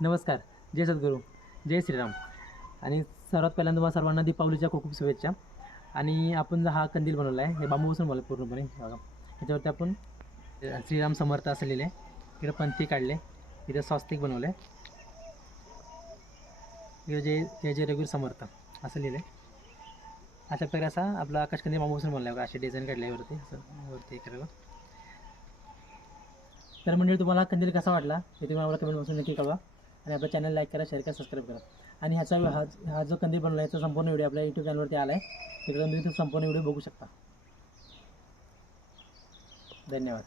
नमस्कार. जय सद्गुरू. जय श्रीराम. आणि सर्वात पहिल्यांदा तुम्हाला सर्वांना दीपावलीच्या खूप खूप शुभेच्छा. आणि आपण हा कंदील बनवला आहे हे बांबूपासून बनवलं पूर्णपणे. बघा. ह्याच्यावरती आपण श्रीराम समर्थ असं लिहिलं आहे इकडे पंथी काढले. इथं स्वस्तिक बनवलं आहे इकडे जे जय जय रघुवीर समर्थ असं लिहिलं आहे अशा प्रकारे असा आपला आकाशकंदी बांबूपासून बनला आहे बघा. असे डिझाईन काढले आहे वरती. असं वरती करायला तर म्हणजे तुम्हाला कंदील कसा वाटला हे तुम्ही आम्हाला कमेंट बसून नक्की कळवा. आणि आपल्या चॅनल लाईक करा शेअर करा सबस्क्राईब करा. आणि ह्याचा हा हा जो कंदी बनवला आहे याचा संपूर्ण व्हिडिओ आपल्या यूट्यूब चॅनलवरती आला आहे तिकडे तुम्ही संपूर्ण व्हिडिओ बघू शकता. धन्यवाद.